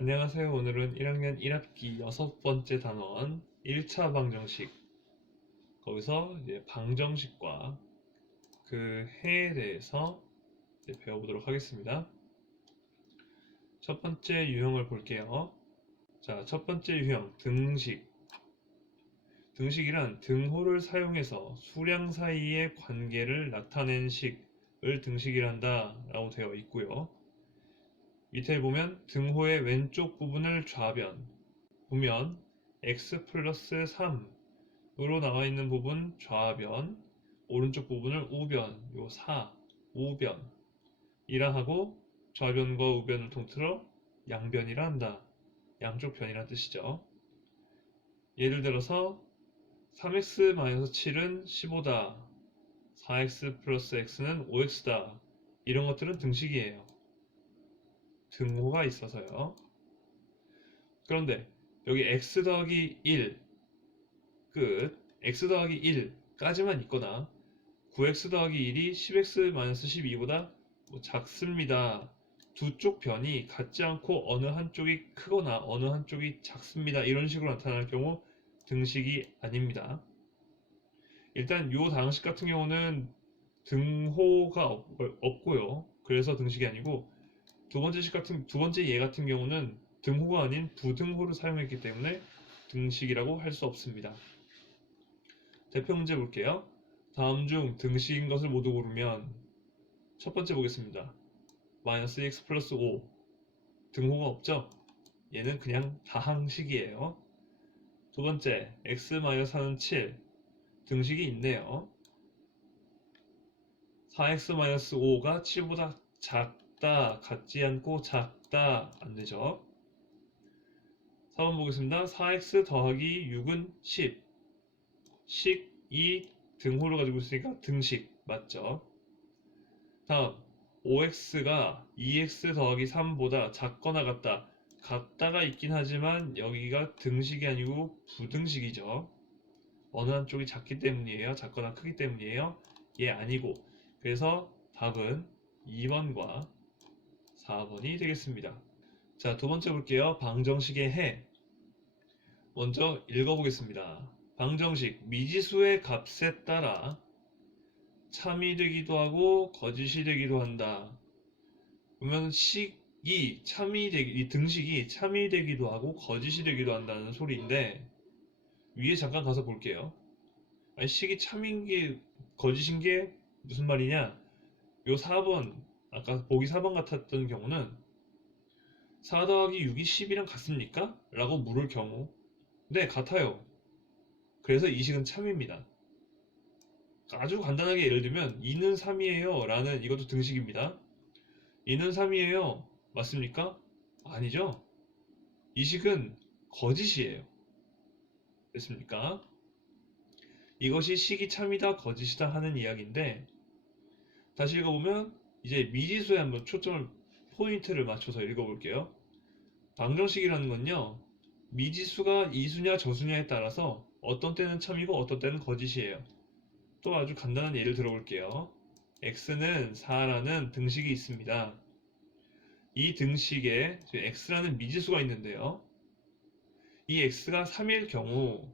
안녕하세요. 오늘은 1학년 1학기 6번째 단원 1차 방정식, 거기서 이제 방정식과 그 해에 대해서 이제 배워보도록 하겠습니다. 첫 번째 유형을 볼게요. 자, 첫 번째 유형, 등식. 등식이란 등호를 사용해서 수량 사이의 관계를 나타낸 식을 등식이란다 라고 되어 있고요. 밑에 보면 등호의 왼쪽 부분을 좌변, 보면 x 플러스 3으로 나와 있는 부분 좌변, 오른쪽 부분을 우변, 요 4, 우변이라 하고, 좌변과 우변을 통틀어 양변이라 한다. 양쪽 변이란 뜻이죠. 예를 들어서 3x-7은 15다. 4x 플러스 x는 5x다. 이런 것들은 등식이에요. 등호가 있어서요. 그런데 여기 x 더하기 1 끝, x 더하기 1까지만 있거나 9x 더하기 1이 10x-12보다 작습니다. 두 쪽 변이 같지 않고 어느 한쪽이 크거나 어느 한쪽이 작습니다. 이런 식으로 나타날 경우 등식이 아닙니다. 일단 요 다항식 같은 경우는 등호가 없고요. 그래서 등식이 아니고 두 번째 예 같은 경우는 등호가 아닌 부등호를 사용했기 때문에 등식이라고 할 수 없습니다. 대표 문제 볼게요. 다음 중 등식인 것을 모두 고르면, 첫 번째 보겠습니다. 마이너스 x 플러스 5. 등호가 없죠? 얘는 그냥 다항식이에요. 두 번째, x 마이너스 4는 7. 등식이 있네요. 4x 마이너스 5가 7보다 작다, 같지 않고 작다, 안 되죠? 4번 보겠습니다. 4x 더하기 6은 10. 식이 등호를 가지고 있으니까 등식 맞죠? 다음 5x가 2x 더하기 3보다 작거나 같다. 같다가 있긴 하지만 여기가 등식이 아니고 부등식이죠. 어느 한쪽이 작기 때문이에요? 작거나 크기 때문이에요? 예, 아니고. 그래서 답은 2번과 4번이 되겠습니다. 자, 두 번째 볼게요. 방정식의 해. 먼저 읽어보겠습니다. 방정식, 미지수의 값에 따라 참이 되기도 하고 거짓이 되기도 한다. 그러면 이 등식이 참이 되기도 하고 거짓이 되기도 한다는 소리인데, 위에 잠깐 가서 볼게요. 아니, 식이 참인 게 거짓인 게 무슨 말이냐? 요 4번, 아까 보기 4번 같았던 경우는 4 더하기 6이 10이랑 같습니까? 라고 물을 경우, 네, 같아요. 그래서 이 식은 참입니다. 아주 간단하게 예를 들면 2는 3이에요 라는, 이것도 등식입니다. 2는 3이에요. 맞습니까? 아니죠. 이 식은 거짓이에요. 됐습니까? 이것이 식이 참이다 거짓이다 하는 이야기인데, 다시 읽어보면 이제 미지수에 한번 포인트를 맞춰서 읽어볼게요. 방정식이라는 건요, 미지수가 이수냐 저수냐에 따라서 어떤 때는 참이고 어떤 때는 거짓이에요. 또 아주 간단한 예를 들어볼게요. x는 4라는 등식이 있습니다. 이 등식에 x라는 미지수가 있는데요. 이 x가 3일 경우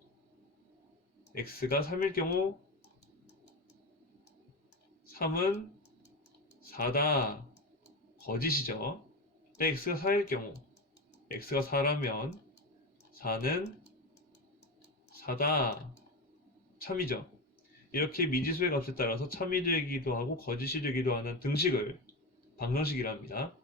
3은 4다. 거짓이죠. 근데 x가 4일 경우, x가 4라면 4는 4다. 참이죠. 이렇게 미지수의 값에 따라서 참이 되기도 하고 거짓이 되기도 하는 등식을 방정식이라 합니다.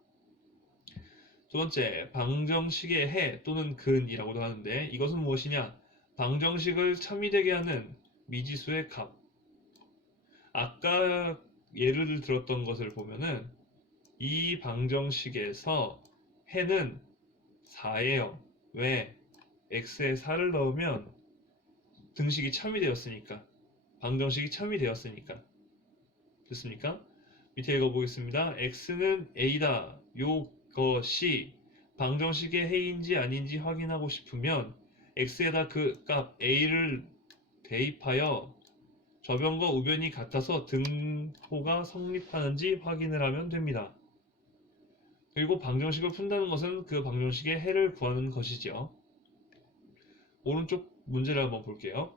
두 번째, 방정식의 해 또는 근이라고도 하는데, 이것은 무엇이냐? 방정식을 참이 되게 하는 미지수의 값. 아까 예를 들었던 것을 보면은 이 방정식에서 해는 4예요. 왜? x에 4를 넣으면 등식이 참이 되었으니까. 방정식이 참이 되었으니까. 됐습니까? 밑에 읽어보겠습니다. x는 a다. 요것이 방정식의 해인지 아닌지 확인하고 싶으면 x에다 그 값 a를 대입하여 저변과 우변이 같아서 등호가 성립하는지 확인을 하면 됩니다. 그리고 방정식을 푼다는 것은 그 방정식의 해를 구하는 것이죠. 오른쪽 문제를 한번 볼게요.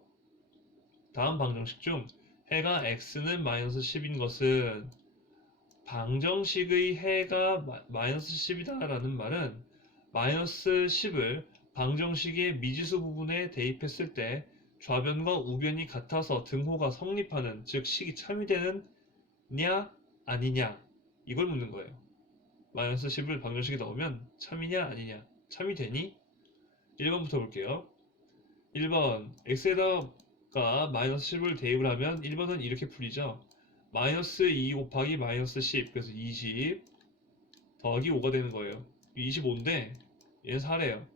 다음 방정식 중 해가 x는 마이너스 10인 것은 방정식의 해가 마이너스 10이다 라는 말은 마이너스 10을 방정식의 미지수 부분에 대입했을 때 좌변과 우변이 같아서 등호가 성립하는, 즉 식이 참이 되는 냐 아니냐, 이걸 묻는 거예요. 마이너스 10을 방정식에 넣으면 참이냐 아니냐, 참이 되니? 1번부터 볼게요. 1번 x에다가 마이너스 10을 대입을 하면 1번은 이렇게 풀리죠. 마이너스 2 곱하기 마이너스 10, 그래서 20 더하기 5가 되는 거예요. 25인데 얘는 4래요.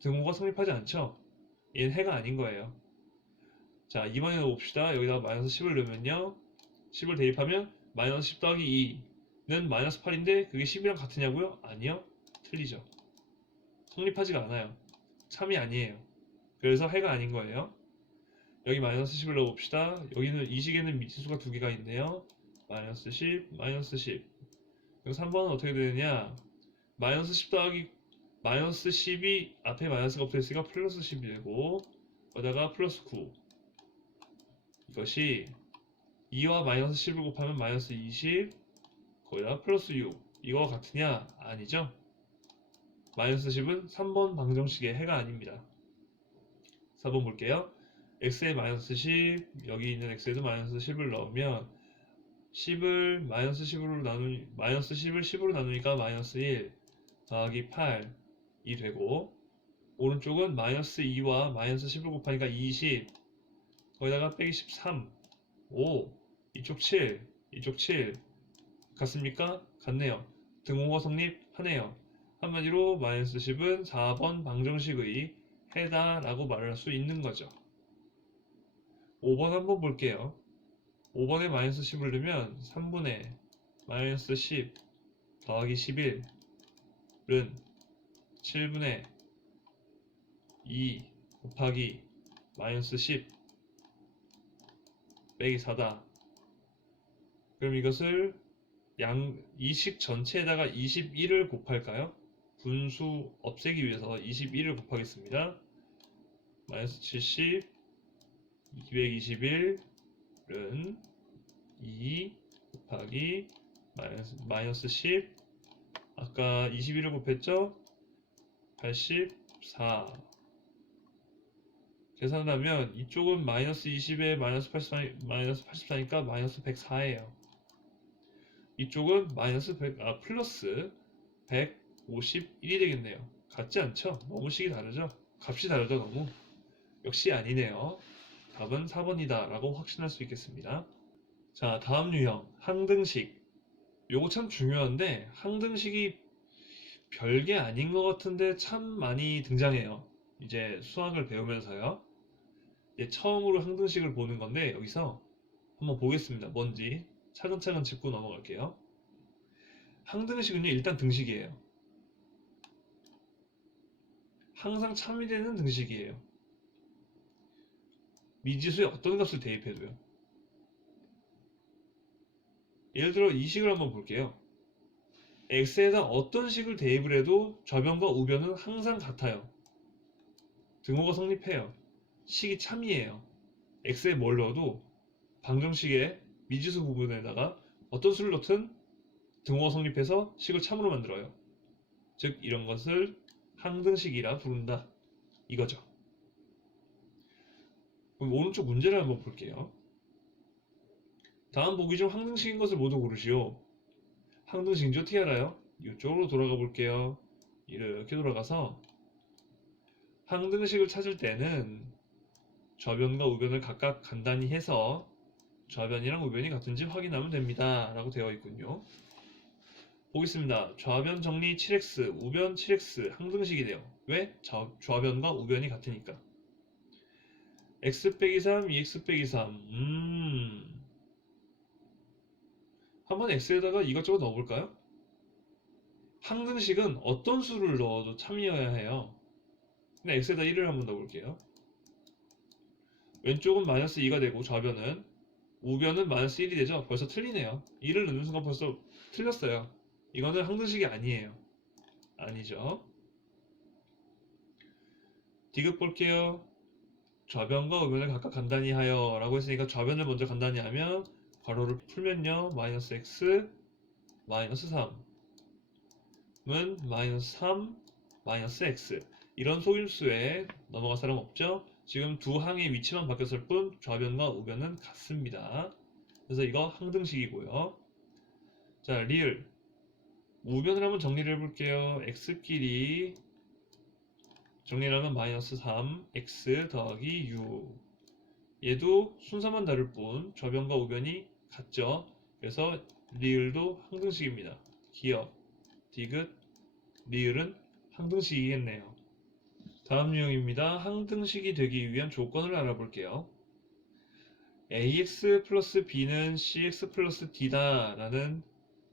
등호가 성립하지 않죠? 얘는 해가 아닌 거예요. 자, 이번에 넣어봅시다. 여기다가 마이너스 10을 넣으면요, 10을 대입하면 마이너스 10 더하기 2는 마이너스 8인데 그게 10이랑 같으냐고요? 아니요, 틀리죠. 성립하지가 않아요. 참이 아니에요. 그래서 해가 아닌 거예요. 여기 마이너스 10을 넣어봅시다. 여기는 이 식에는 미지수가 두 개가 있네요. 마이너스 10, 마이너스 10. 그럼 3번은 어떻게 되느냐? 마이너스 10 더하기 마이너스 10이 앞에 마이너스가 붙어있으니까 플러스 10이 되고, 거기다가 플러스 9. 이것이 2와 마이너스 10을 곱하면 마이너스 20, 거기다가 플러스 6. 이거와 같으냐? 아니죠? 마이너스 10은 3번 방정식의 해가 아닙니다. 4번 볼게요. x에 마이너스 10, 여기 있는 x에도 마이너스 10을 넣으면 10을 마이너스 10으로 마이너스 10을 10으로 나누니까 마이너스 1 더하기 8이 되고, 오른쪽은 마이너스 2와 마이너스 10을 곱하니까 20, 거기다가 빼기 13, 5, 이쪽 7, 이쪽 7 같습니까? 같네요. 등호가 성립하네요. 한마디로 마이너스 10은 4번 방정식의 해다 라고 말할 수 있는 거죠. 5번 한번 볼게요. 5번에 마이너스 10을 넣으면 3분의 마이너스 10 더하기 11은 7분의 2 곱하기 마이너스 10 빼기 4다. 그럼 이것을 이식 전체에다가 21을 곱할까요? 분수 없애기 위해서 21을 곱하겠습니다. 마이너스 70 221은 2 곱하기 마이너스 10, 아까 21을 곱했죠? 84. 계산하면 이쪽은 마이너스 20에 마이너스 84니까 마이너스 104예요. 이쪽은 플러스 151이 되겠네요. 같지 않죠? 너무 식이 다르죠? 값이 다르죠, 너무? 역시 아니네요. 답은 4번이다 라고 확신할 수 있겠습니다. 자, 다음 유형 항등식. 요거 참 중요한데 항등식이 별게 아닌 것 같은데 참 많이 등장해요. 이제 수학을 배우면서요. 이제 처음으로 항등식을 보는 건데 여기서 한번 보겠습니다. 뭔지 차근차근 짚고 넘어갈게요. 항등식은요, 일단 등식이에요. 항상 참이 되는 등식이에요. 미지수에 어떤 값을 대입해도요. 예를 들어 이 식을 한번 볼게요. x에다 어떤 식을 대입을 해도 좌변과 우변은 항상 같아요. 등호가 성립해요. 식이 참이에요. x에 뭘 넣어도 방정식의 미지수 부분에다가 어떤 수를 넣든 등호가 성립해서 식을 참으로 만들어요. 즉 이런 것을 항등식이라 부른다, 이거죠. 그럼 오른쪽 문제를 한번 볼게요. 다음 보기 중 항등식인 것을 모두 고르시오. 항등식인지 어떻게 알아요? 이쪽으로 돌아가 볼게요. 이렇게 돌아가서 항등식을 찾을 때는 좌변과 우변을 각각 간단히 해서 좌변이랑 우변이 같은지 확인하면 됩니다 라고 되어 있군요. 보겠습니다. 좌변 정리 7x, 우변 7x 항등식이네요. 왜? 좌변과 우변이 같으니까. x 빼기 3, 2x 빼기 3. 한번 x에다가 이것저것 넣어볼까요? 항등식은 어떤 수를 넣어도 참이어야 해요. 근데 x에다 1을 한번 넣어볼게요. 왼쪽은 마이너스 2가 되고 좌변은, 우변은 마이너스 1이 되죠. 벌써 틀리네요. 1을 넣는 순간 벌써 틀렸어요. 이거는 항등식이 아니에요. 아니죠. 디귿 볼게요. 좌변과 우변을 각각 간단히 하여 라고 했으니까 좌변을 먼저 간단히 하면 괄호를 풀면요. 마이너스 x 마이너스 3은 마이너스 3 마이너스 x. 이런 속임수에 넘어갈 사람 없죠? 지금 두 항의 위치만 바뀌었을 뿐 좌변과 우변은 같습니다. 그래서 이거 항등식이고요. 자, 리을 우변을 한번 정리를 해볼게요. x끼리 정리를 하면 마이너스 3 x 더하기 u. 얘도 순서만 다를 뿐 좌변과 우변이 같죠. 그래서 리을도 항등식입니다. 기억, 디귿, 리을은 항등식이겠네요. 다음 유형입니다. 항등식이 되기 위한 조건을 알아볼게요. ax 플러스 b는 cx 플러스 d다 라는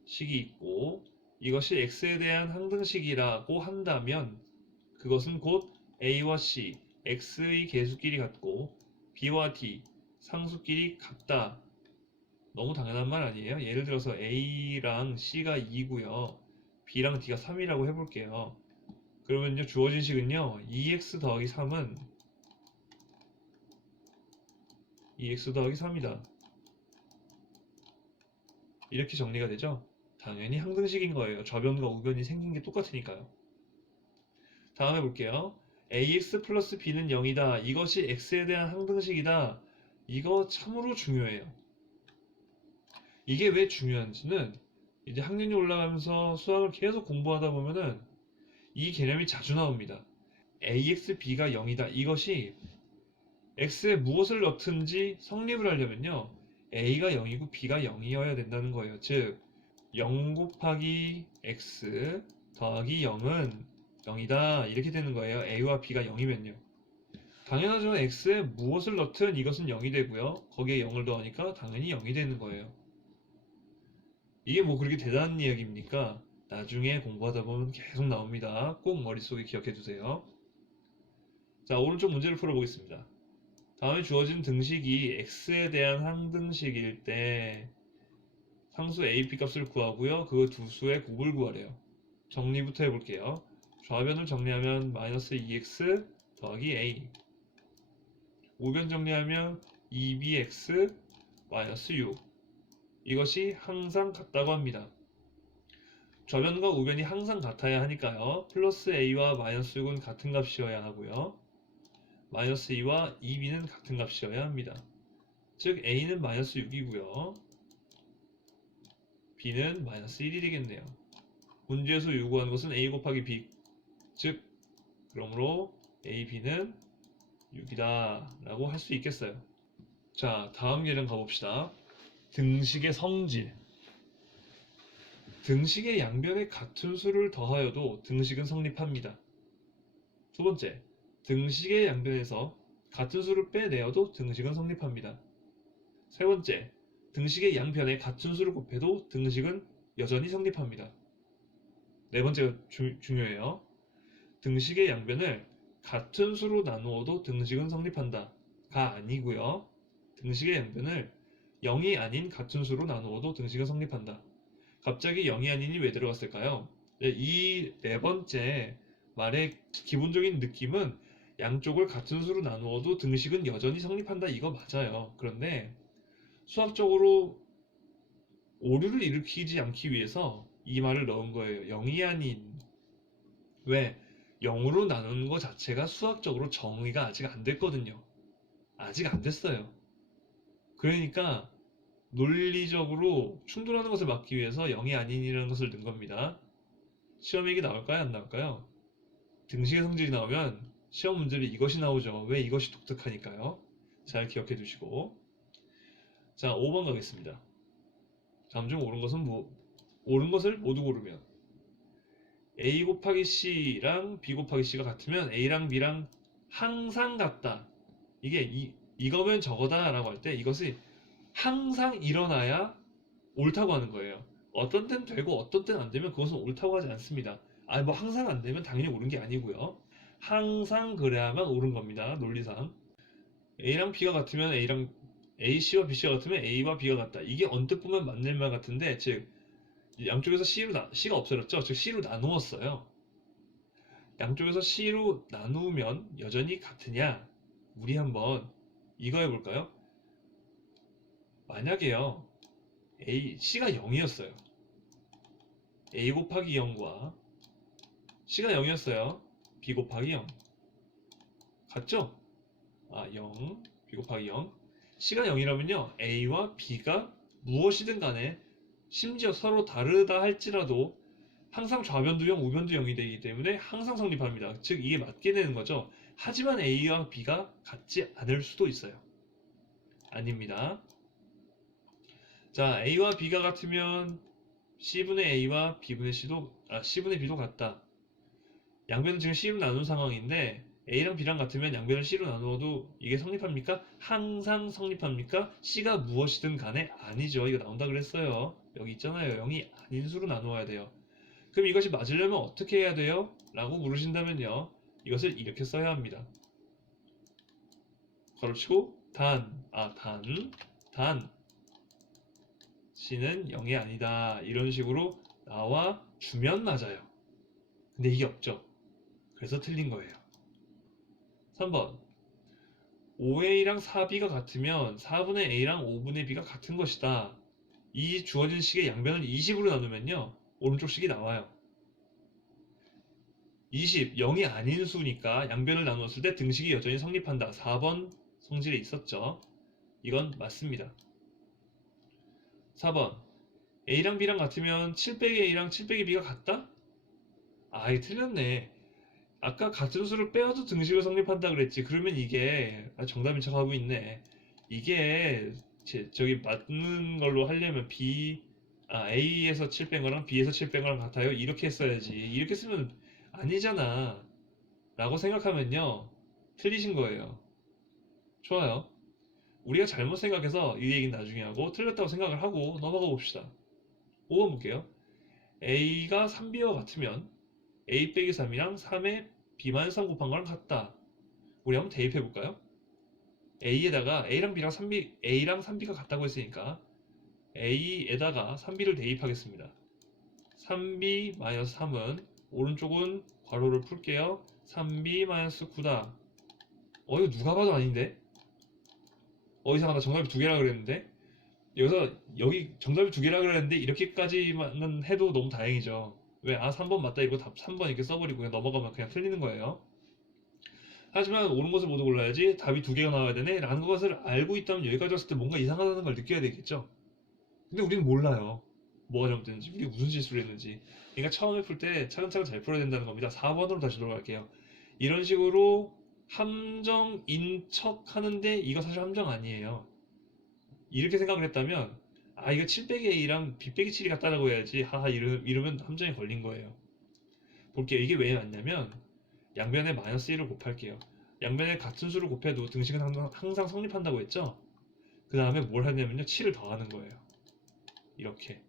식이 있고 이것이 x에 대한 항등식이라고 한다면 그것은 곧 a와 c, x의 계수끼리 같고 b와 d, 상수끼리 같다. 너무 당연한 말 아니에요? 예를 들어서 a랑 c가 2고요. b랑 d가 3이라고 해볼게요. 그러면요 주어진 식은요 2x 더하기 3은 2x 더하기 3이다. 이렇게 정리가 되죠? 당연히 항등식인 거예요. 좌변과 우변이 생긴 게 똑같으니까요. 다음에 볼게요. ax 플러스 b는 0이다. 이것이 x에 대한 항등식이다. 이거 참으로 중요해요. 이게 왜 중요한지는 이제 학년이 올라가면서 수학을 계속 공부하다 보면은 이 개념이 자주 나옵니다. ax, b가 0이다. 이것이 x에 무엇을 넣든지 성립을 하려면요. a가 0이고 b가 0이어야 된다는 거예요. 즉 0 곱하기 x 더하기 0은 0이다. 이렇게 되는 거예요. a와 b가 0이면요. 당연하죠. x에 무엇을 넣든 이것은 0이 되고요. 거기에 0을 더하니까 당연히 0이 되는 거예요. 이게 뭐 그렇게 대단한 이야기입니까? 나중에 공부하다 보면 계속 나옵니다. 꼭 머릿속에 기억해 두세요. 자, 오른쪽 문제를 풀어보겠습니다. 다음에 주어진 등식이 x에 대한 항등식일 때 상수 a, b 값을 구하고요. 그 두 수의 곱을 구하래요. 정리부터 해볼게요. 좌변을 정리하면 마이너스 2x 더하기 a. 우변 정리하면 2bx 마이너스 6. 이것이 항상 같다고 합니다. 좌변과 우변이 항상 같아야 하니까요. 플러스 a와 마이너스 6은 같은 값이어야 하고요. 마이너스 2와 2b는 같은 값이어야 합니다. 즉 a는 마이너스 6이고요. b는 마이너스 1이 되겠네요. 문제에서 요구한 것은 a 곱하기 b. 즉 그러므로 a, b는 6이다 라고 할 수 있겠어요. 자, 다음 예를 가봅시다. 등식의 성질. 등식의 양변에 같은 수를 더하여도 등식은 성립합니다. 두 번째, 등식의 양변에서 같은 수를 빼내어도 등식은 성립합니다. 세 번째, 등식의 양변에 같은 수를 곱해도 등식은 여전히 성립합니다. 네 번째가 중요해요. 등식의 양변을 같은 수로 나누어도 등식은 성립한다. 가 아니고요. 등식의 양변을 0이 아닌 같은 수로 나누어도 등식은 성립한다. 갑자기 0이 아닌이 왜 들어갔을까요? 이 네 번째 말의 기본적인 느낌은 양쪽을 같은 수로 나누어도 등식은 여전히 성립한다. 이거 맞아요. 그런데 수학적으로 오류를 일으키지 않기 위해서 이 말을 넣은 거예요. 0이 아닌. 왜? 0으로 나누는 것 자체가 수학적으로 정의가 아직 안 됐거든요. 아직 안 됐어요. 그러니까 논리적으로 충돌하는 것을 막기 위해서 0이 아닌이라는 것을 넣은 겁니다. 시험에 이게 나올까요? 안 나올까요? 등식의 성질이 나오면 시험 문제로 이것이 나오죠. 왜? 이것이 독특하니까요. 잘 기억해 두시고. 자, 5번 가겠습니다. 다음 중 옳은 것은 옳은 것을 모두 고르면 a 곱하기 c랑 b 곱하기 c가 같으면 a랑 b랑 항상 같다. 이게 이거면 저거다 라고 할 때 이것이 항상 일어나야 옳다고 하는 거예요. 어떤 때는 되고 어떤 때는 안 되면 그것은 옳다고 하지 않습니다. 뭐 항상 안 되면 당연히 옳은 게 아니고요. 항상 그래야만 옳은 겁니다. 논리상. A랑 B가 같으면 A랑 AC와 BC가 같으면 A와 B가 같다. 이게 언뜻 보면 맞는 말 같은데 즉 양쪽에서 C가 없어졌죠. 즉 C로 나누었어요. 양쪽에서 C로 나누면 여전히 같으냐? 우리 한번 이거 해볼까요? 만약에요. C가 0이었어요. A 곱하기 0과 C가 0이었어요. B 곱하기 0. 같죠? 0. B 곱하기 0. C가 0이라면요. A와 B가 무엇이든 간에 심지어 서로 다르다 할지라도 항상 좌변도 0, 우변도 0이 되기 때문에 항상 성립합니다. 즉 이게 맞게 되는 거죠. 하지만 A와 B가 같지 않을 수도 있어요. 아닙니다. 자, A와 B가 같으면 C분의 A와 C분의 B도 같다. 양변은 지금 C로 나눈 상황인데 A랑 B랑 같으면 양변을 C로 나누어도 이게 성립합니까? 항상 성립합니까? C가 무엇이든 간에 아니죠. 이거 나온다 그랬어요. 여기 있잖아요. 0이 아닌 수로 나누어야 돼요. 그럼 이것이 맞으려면 어떻게 해야 돼요? 라고 물으신다면요. 이것을 이렇게 써야 합니다. 괄호치고 단 C는 0이 아니다. 이런 식으로 나와 주면 맞아요. 근데 이게 없죠. 그래서 틀린 거예요. 3번 5A랑 4B가 같으면 4분의 A랑 5분의 B가 같은 것이다. 이 주어진 식의 양변을 20으로 나누면요. 오른쪽 식이 나와요. 20, 0이 아닌 수니까 양변을 나누었을 때 등식이 여전히 성립한다. 4번 성질에 있었죠. 이건 맞습니다. 4번 A랑 B랑 같으면 7 빼기 A랑 7 빼기 B가 같다? 이거 틀렸네. 아까 같은 수를 빼어도 등식을 성립한다 그랬지. 그러면 이게 정답인 척하고 있네. 이게 저기 맞는 걸로 하려면 A에서 7 뺀 거랑 B에서 7 뺀 거랑 같아요. 이렇게 했어야지. 이렇게 쓰면 아니잖아. 라고 생각하면요. 틀리신 거예요. 좋아요. 우리가 잘못 생각해서 이 얘기는 나중에 하고 틀렸다고 생각을 하고 넘어가 봅시다. 5번 볼게요. A가 3B와 같으면 A 빼기 3이랑 3에 B-3 곱한 거랑 같다. 우리 한번 대입해 볼까요? A에다가 A랑 3B가 같다고 했으니까 A에다가 3B를 대입하겠습니다. 3B-3은 오른쪽은 괄호를 풀게요. 3B-9다. 이거 누가 봐도 아닌데? 이상하다. 정답이 두 개라 그랬는데? 여기 정답이 두 개라 그랬는데 이렇게까지만 해도 너무 다행이죠. 왜? 3번 맞다. 이거 답 3번 이렇게 써버리고 그냥 넘어가면 그냥 틀리는 거예요. 하지만 옳은 것을 모두 골라야지 답이 두 개가 나와야 되네 라는 것을 알고 있다면 여기까지 왔을 때 뭔가 이상하다는 걸 느껴야 되겠죠. 근데 우리는 몰라요. 뭐가 잘못됐는지, 우리 무슨 실수를 했는지. 그러니까 처음에 풀 때 차근차근 잘 풀어야 된다는 겁니다. 4번으로 다시 돌아갈게요. 이런 식으로 함정인 척 하는데 이거 사실 함정 아니에요. 이렇게 생각을 했다면 이거 7 빼기 A랑 B 빼기 7이 같다라고 해야지 하하 이러면 함정에 걸린 거예요. 볼게요. 이게 왜 맞냐면 양변에 마이너스 1을 곱할게요. 양변에 같은 수를 곱해도 등식은 항상 성립한다고 했죠? 그 다음에 뭘 하냐면요. 7을 더하는 거예요. 이렇게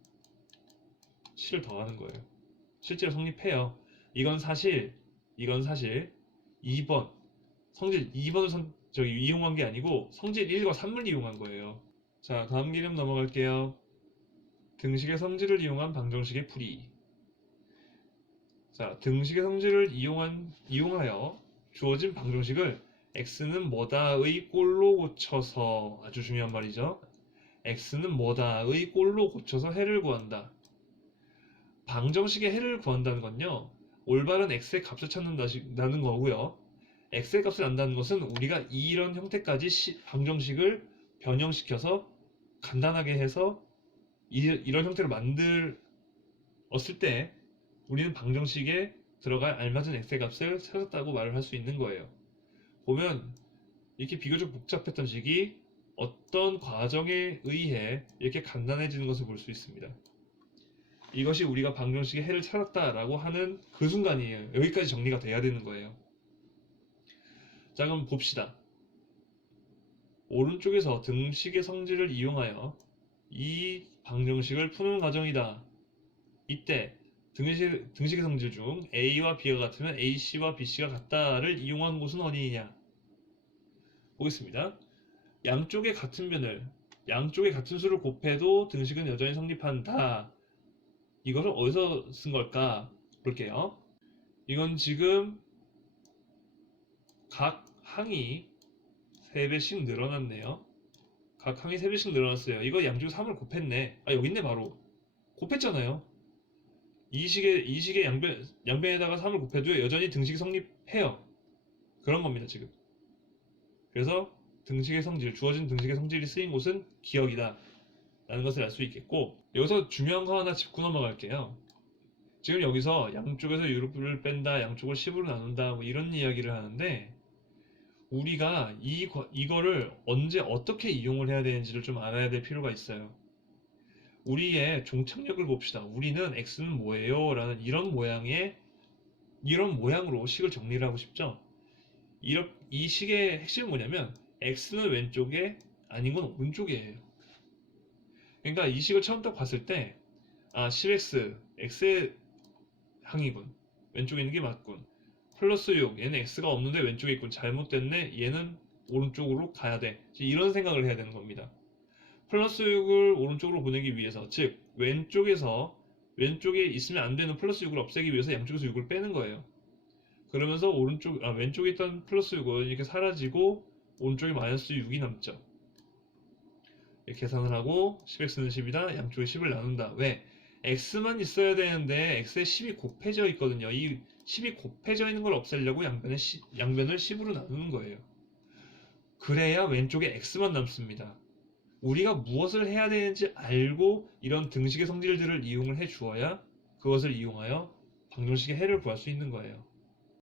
7을 더하는 거예요. 실제로 성립해요. 이건 사실 2번 성질 2번을 이용한 게 아니고 성질 1과 3을 이용한 거예요. 자, 다음 개념 넘어갈게요. 등식의 성질을 이용한 방정식의 풀이. 자, 등식의 성질을 이용하여 주어진 방정식을 x는 뭐다의 꼴로 고쳐서, 아주 중요한 말이죠. x는 뭐다의 꼴로 고쳐서 해를 구한다. 방정식의 해를 구한다는 건요. 올바른 x의 값을 찾는다는 거고요. x의 값을 안다는 것은 우리가 이런 형태까지 방정식을 변형시켜서 간단하게 해서 이런 형태로 만들었을 때 우리는 방정식에 들어갈 알맞은 x의 값을 찾았다고 말을 할 수 있는 거예요. 보면 이렇게 비교적 복잡했던 식이 어떤 과정에 의해 이렇게 간단해지는 것을 볼 수 있습니다. 이것이 우리가 방정식의 해를 찾았다라고 하는 그 순간이에요. 여기까지 정리가 돼야 되는 거예요. 자, 그럼 봅시다. 오른쪽에서 등식의 성질을 이용하여 이 방정식을 푸는 과정이다. 이때 등식의 성질 중 A와 B가 같으면 AC와 BC가 같다를 이용한 곳은 어디냐? 보겠습니다. 양쪽의 같은 수를 곱해도 등식은 여전히 성립한다. 이거를 어디서 쓴 걸까 볼게요. 이건 지금 각 항이 3배씩 늘어났네요. 각 항이 3배씩 늘어났어요. 이거 양쪽 3을 곱했네. 아, 여기 있네 바로. 곱했잖아요. 이 식의 양변에다가 3을 곱해도 여전히 등식이 성립해요. 그런 겁니다, 지금. 그래서 등식의 성질, 주어진 등식의 성질이 쓰인 곳은 기억이다 라는 것을 알 수 있겠고, 여기서 중요한 거 하나 짚고 넘어갈게요. 지금 여기서 양쪽에서 유를 뺀다, 양쪽을 10으로 나눈다, 뭐 이런 이야기를 하는데, 우리가 이거를 언제 어떻게 이용을 해야 되는지를 좀 알아야 될 필요가 있어요. 우리의 종착역을 봅시다. 우리는 x는 뭐예요? 라는 이런 모양으로 식을 정리를 하고 싶죠. 이 식의 핵심은 뭐냐면 x는 왼쪽에 아닌 건 오른쪽이에요. 그러니까 이 식을 처음 딱 봤을 때 10x, x의 항이군. 왼쪽에 있는 게 맞군. 플러스 6, 얘는 x가 없는데 왼쪽에 있군. 잘못됐네. 얘는 오른쪽으로 가야 돼. 이런 생각을 해야 되는 겁니다. 플러스 6을 오른쪽으로 보내기 위해서, 즉 왼쪽에 있으면 안 되는 플러스 6을 없애기 위해서 양쪽에서 6을 빼는 거예요. 그러면서 왼쪽에 있던 플러스 6은 이렇게 사라지고 오른쪽에 마이너스 6이 남죠. 이렇게 계산을 하고 10x는 10이다. 양쪽에 10을 나눈다. 왜? x만 있어야 되는데 x에 10이 곱해져 있거든요. 이 10이 곱해져 있는 걸 없애려고 양변을 10으로 나누는 거예요. 그래야 왼쪽에 x만 남습니다. 우리가 무엇을 해야 되는지 알고 이런 등식의 성질들을 이용을 해 주어야 그것을 이용하여 방정식의 해를 구할 수 있는 거예요.